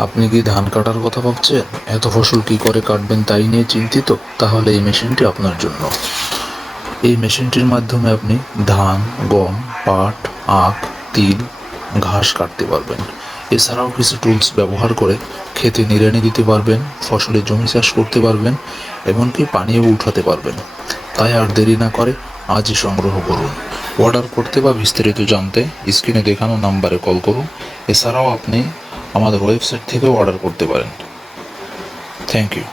আপনি কি ধান কাটার কথা ভাবছেন? এত ফসল কি করে কাটবেন তাই নিয়ে চিন্তিত? তাহলে এই মেশিনটি আপনার জন্য। এই মেশিনটির মাধ্যমে আপনি ধান, গম, পাট, আখ, তিল, ঘাস কাটতে পারবেন। এছাড়াও কিছু টুলস ব্যবহার করে খেতে নিড়ানি দিতে পারবেন, ফসলে জমি চাষ করতে পারবেন, এমনকি পানিও উঠাতে পারবেন। তাই আর দেরি না করে আজই সংগ্রহ করুন। অর্ডার করতে বা বিস্তারিত জানতে স্ক্রিনে দেখানো নাম্বারে কল করুন। এছাড়াও আপনি আমাদের ওয়েবসাইট থেকেও অর্ডার করতে পারেন। Thank you